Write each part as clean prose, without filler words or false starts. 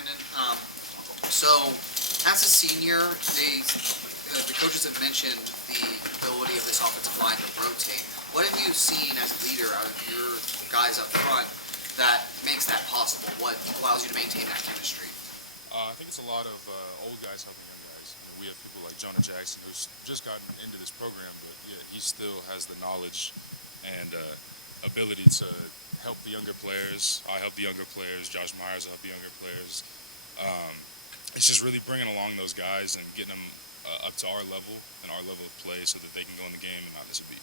Branden. So, as a senior, the coaches have mentioned the ability of this offensive line to rotate. What have you seen as a leader out of your guys up front that makes that possible? What allows you to maintain that chemistry? I think it's a lot of old guys helping young guys. We have people like Jonah Jackson, who's just gotten into this program, but yeah, he still has the knowledge and ability to help the younger players. I help the younger players. Josh Myers will help the younger players. It's just really bringing along those guys and getting them up to our level and our level of play so that they can go in the game and not miss a beat.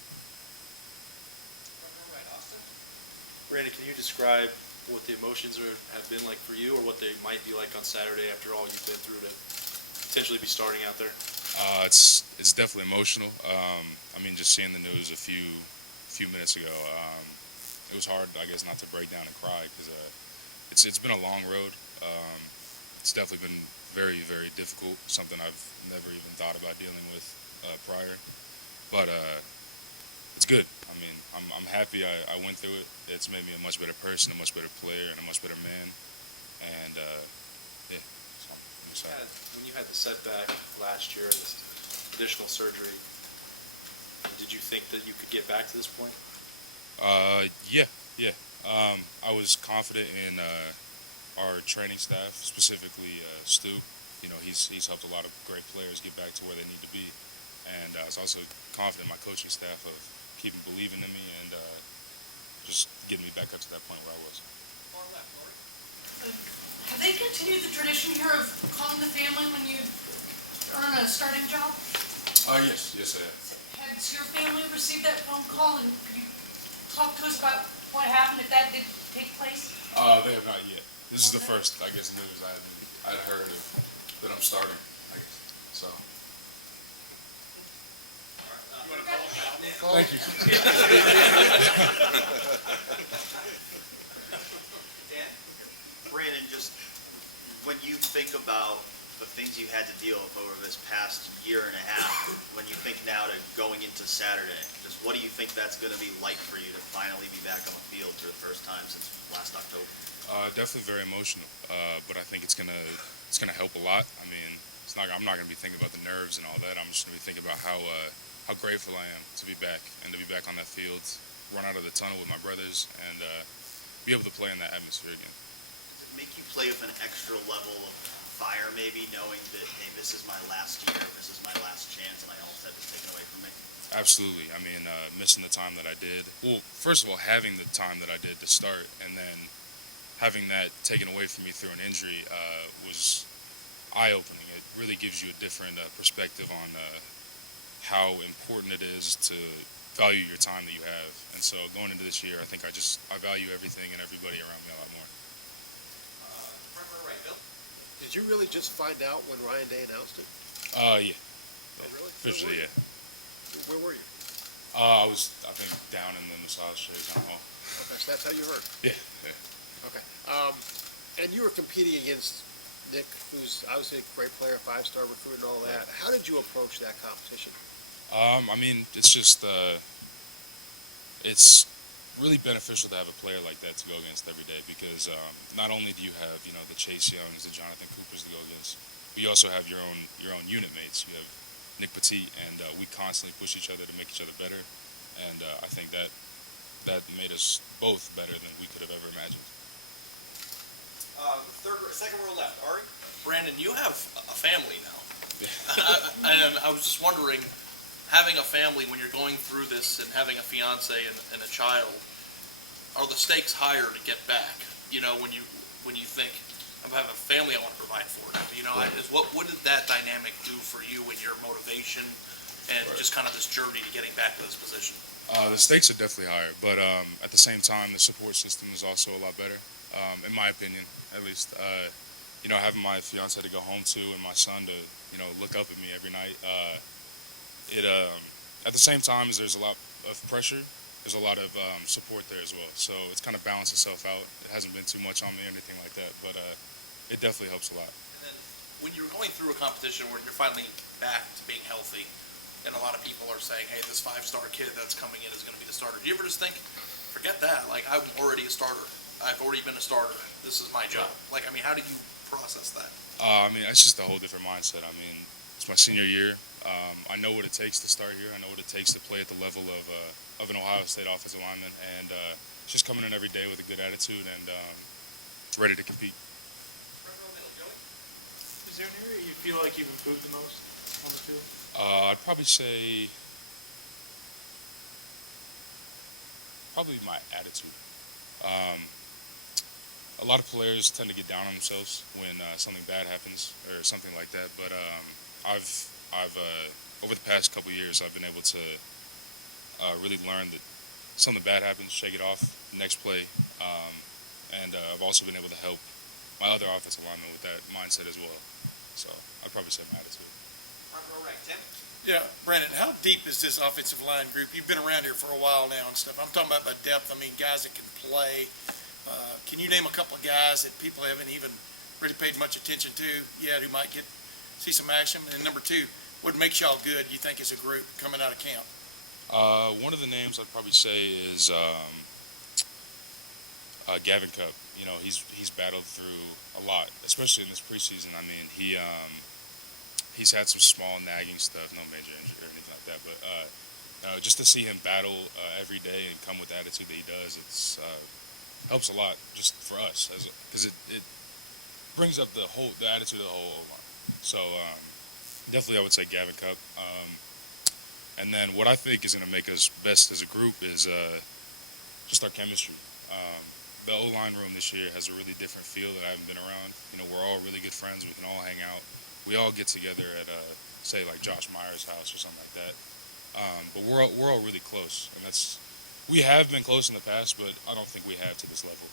Branden, can you describe what the emotions have been like for you, or what they might be like on Saturday after all you've been through to potentially be starting out there? It's definitely emotional. I mean, just seeing the news a few minutes ago, it was hard, I guess, not to break down and cry because it's been a long road. It's definitely been very, very difficult. Something I've never even thought about dealing with prior, but it's good. I mean, I'm happy I went through it. It's made me a much better person, a much better player, and a much better man. And yeah, so I'm excited. When you had the setback last year, this additional surgery, did you think that you could get back to this point? Yeah. I was confident in our training staff, specifically Stu. You know, he's helped a lot of great players get back to where they need to be, and I was also confident in my coaching staff of keeping believing in me and just getting me back up to that point where I was. Have they continued the tradition here of calling the family when you earn a starting job? Yes, I have. Has your family received that phone call, and could you talk to us about what happened if that did take place? They have not yet. This is the first, I guess, news I'd heard of that I'm starting, I guess. So. Thank you. Branden, just when you think about the things you had to deal with over this past year and a half, when you think now to going into Saturday, just what do you think that's going to be like for you to finally be back on the field for the first time since last October? Definitely very emotional, but I think it's gonna help a lot. I mean, I'm not gonna be thinking about the nerves and all that. I'm just gonna be thinking about how grateful I am to be back and to be back on that field, run out of the tunnel with my brothers, and be able to play in that atmosphere again. Does it make you play with an extra level of fire, maybe knowing that, hey, this is my last year, this is my last chance, and I almost had this taken away from me? Absolutely. I mean, missing the time that I did. Well, first of all, having the time that I did to start, and then having that taken away from me through an injury was eye-opening. It really gives you a different perspective on how important it is to value your time that you have. And so going into this year, I think I value everything and everybody around me a lot more. Did you really just find out when Ryan Day announced it? Yeah. Oh, really? Officially, yeah. Where were you? I think, down in the massage chair down hall. Okay, so that's how you heard. Yeah. Okay. And you were competing against Nick, who's obviously a great player, 5-star recruit and all that. How did you approach that competition? I mean, it's just, it's really beneficial to have a player like that to go against every day because not only do you have, the Chase Youngs, the Jonathan Coopers to go against, but you also have your own unit mates. You have Nick Petit, and we constantly push each other to make each other better, and I think that made us both better than we could have ever imagined. Second row left, Ari. Branden, you have a family now. And I was just wondering, having a family when you're going through this and having a fiance and a child, are the stakes higher to get back? When you think, I have a family I want to provide for. What did that dynamic do for you and your motivation and just kind of this journey to getting back to this position? The stakes are definitely higher, but at the same time, the support system is also a lot better, in my opinion, at least. Having my fiance to go home to and my son to, look up at me every night. At the same time, there's a lot of pressure. There's a lot of support there as well. So it's kind of balanced itself out. It hasn't been too much on me or anything like that, but it definitely helps a lot. And then when you're going through a competition where you're finally back to being healthy, and a lot of people are saying, hey, this 5-star kid that's coming in is going to be the starter. Do you ever just think, forget that, like, I'm already a starter. I've already been a starter. This is my job. Like, I mean, how do you process that? I mean, it's just a whole different mindset. I mean, it's my senior year. I know what it takes to start here. I know what it takes to play at the level of an Ohio State offensive lineman, and just coming in every day with a good attitude and ready to compete. Is there an area you feel like you've improved the most on the field? I'd probably say my attitude. A lot of players tend to get down on themselves when something bad happens or something like that. But I've over the past couple years, I've been able to really learn that something bad happens, shake it off, next play, and I've also been able to help my other offensive linemen with that mindset as well. So I'd probably say my attitude. Yeah, Brandon, how deep is this offensive line group? You've been around here for a while now and stuff. I'm talking about by depth. I mean, guys that can play. Can you name a couple of guys that people haven't even really paid much attention to yet who might see some action? And number two, what makes y'all good, you think, as a group coming out of camp? One of the names I'd probably say is Gavin Cup. You know, he's battled through a lot, especially in this preseason. I mean, he's had some small nagging stuff, no major injury or anything like that. But just to see him battle every day and come with the attitude that he does, it's helps a lot just for us, because it brings up the attitude of the whole O-line. So definitely, I would say Gavin Cup. And then what I think is going to make us best as a group is just our chemistry. The O-line room this year has a really different feel that I haven't been around. You know, we're all really good friends. We can all hang out. We all get together at, say, like Josh Meyer's house or something like that. But we're all really close, and we have been close in the past, but I don't think we have to this level.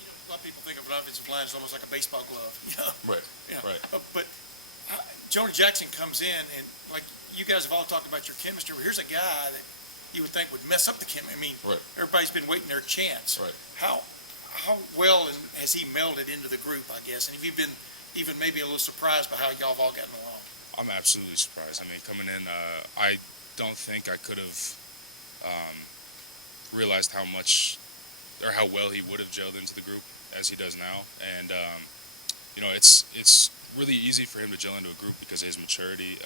You know, a lot of people think of an offensive line as almost like a baseball glove. You know? Right. Yeah. Right. But Jonah Jackson comes in, and like you guys have all talked about your chemistry. Well, here's a guy that you would think would mess up the chemistry. I mean, Right. everybody's been waiting their chance. Right. How well has he melded into the group, I guess? And have you been even maybe a little surprised by how y'all have all gotten along? I'm absolutely surprised. I mean, coming in, I don't think I could have realized how much or how well he would have gelled into the group as he does now. And you know, it's really easy for him to gel into a group because of his maturity,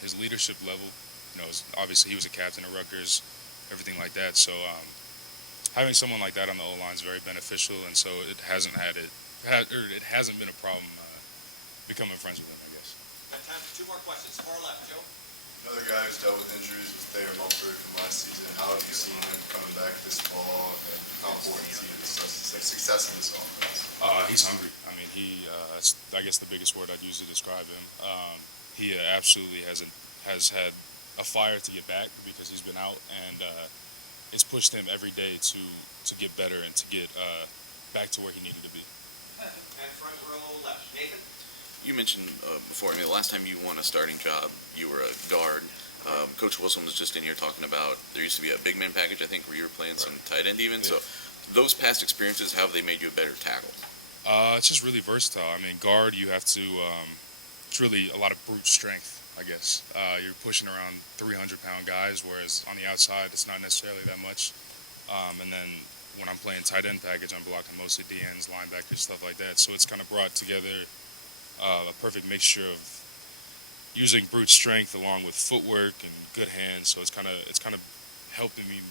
his leadership level. You know, obviously he was a captain at Rutgers, everything like that. So having someone like that on the O-line is very beneficial, and so it hasn't been a problem becoming friends with him, I guess. Got time for two more questions. Far left, Joe. Another guy who's dealt with injuries was Thayer Mumford from last season. How have you seen him coming back this fall, and how important is he to the success of this offense? He's hungry. I mean, that's, I guess, the biggest word I'd use to describe him. He absolutely has had a fire to get back because he's been out, and it's pushed him every day to get better and to get back to where he needed to be. And front row left, Nathan. You mentioned before, I mean, the last time you won a starting job, you were a guard. Coach Wilson was just in here talking about there used to be a big man package, I think, where you were playing some tight end even. Yeah. So those past experiences, how have they made you a better tackle? It's just really versatile. I mean, guard, you have to, it's really a lot of brute strength, I guess. You're pushing around 300-pound guys, whereas on the outside, it's not necessarily that much. And then when I'm playing tight end package, I'm blocking mostly DNs, linebackers, stuff like that. So it's kind of brought together a perfect mixture of using brute strength along with footwork and good hands. So it's kind of helping me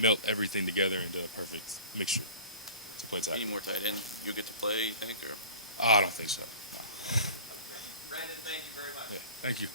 melt everything together into a perfect mixture to play tackle. Any more tight end you'll get to play, you think? Or? I don't think so. Brandon, thank you very much. Yeah, thank you.